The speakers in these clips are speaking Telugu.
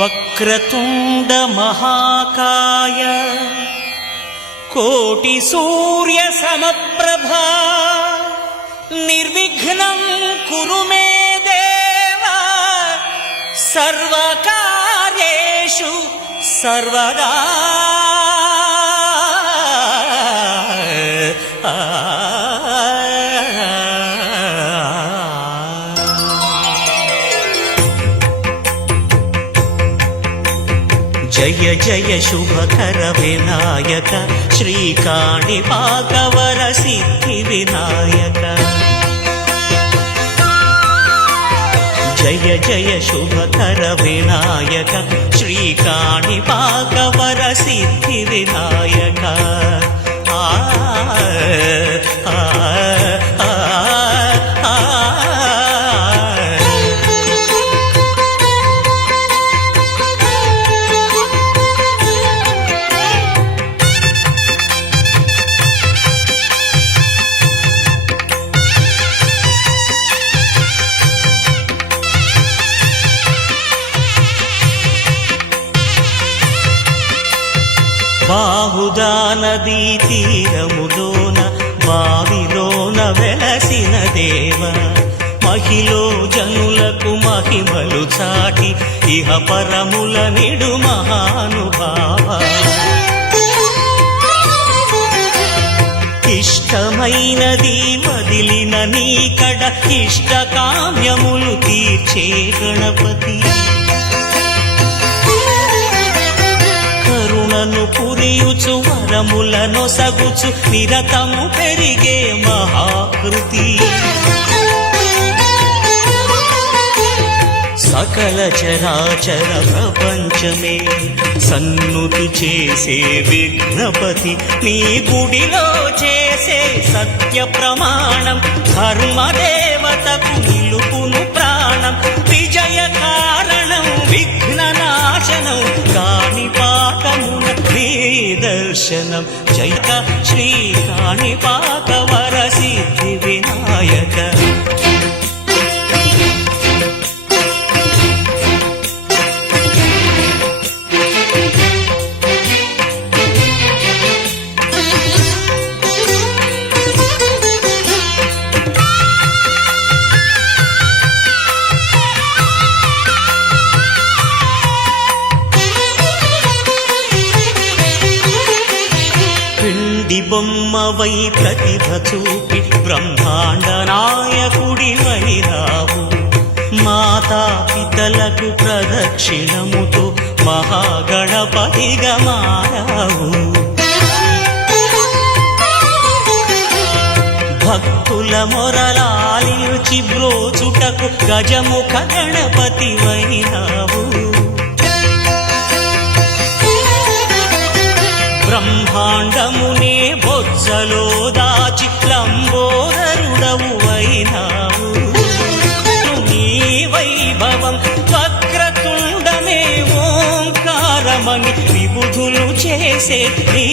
వక్రతుండ మహాకాయ కోటి సూర్య సమప్రభా నిర్విఘ్నం కురు మే దేవ సర్వకార్యేషు సర్వదా. జయ జయ శుభకర వినాయక శ్రీకాణిపాకవర సిద్ధి వినాయక. జయ జయ శుభకర వినాయక శ్రీకాణిపాకవర సిద్ధి వినాయక. బాహుదా నదీ తీరములోన బావిలోన వెలసిన దేవ మహిలో జనులకు మహిమలు చాటి ఇహ పరముల నిడు మహానుభావ. ఇష్టమైనది వదిలిన నీకడ ఇష్ట కామ్యములు తీర్చే గణపతి. కరుణను పురియుచు వరములను సగుచు నిరతము పెరిగే మహాకృతి. సకల చరాచర ప్రపంచమే సన్నుతి చేసే విఘ్నపతి. నీ గుడిలో చేసే సత్య ప్రమాణం ధర్మదేవతకు నిలుపును ప్రాణం. విజయ కారణం విఘ్న నాశనం కాణిపాకమున నీ దర్శనం. జయ శ్రీ కాణిపాకవర సిద్ధి వినాయక. బొమ్మవై ప్రతిభ చూపి బ్రహ్మాండ నాయకుడివైనావు. మాతా పితలకు ప్రదక్షిణముతో మహాగణపతిగా మారావు. భక్తుల మొరలాలిచి బ్రోచుటకు గజముఖ గణపతివైనావు. బ్రహ్మాండమునే బొజ్జలో దాచి లంబోదరుడవు అయినావు. నీ వైభవం వక్రతుండమే ఓంకారమని విబుధులు చేసే నీ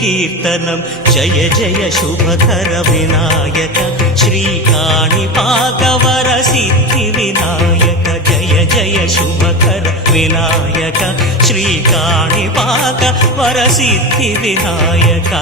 కీర్తనం. జయ జయ శుభకర వినాయక శ్రీకాణిపాకవర సిద్ధి వినాయక. జయ జయ శుభకర వినాయక శ్రీకాణిపాకవర సిద్ధి వినాయక.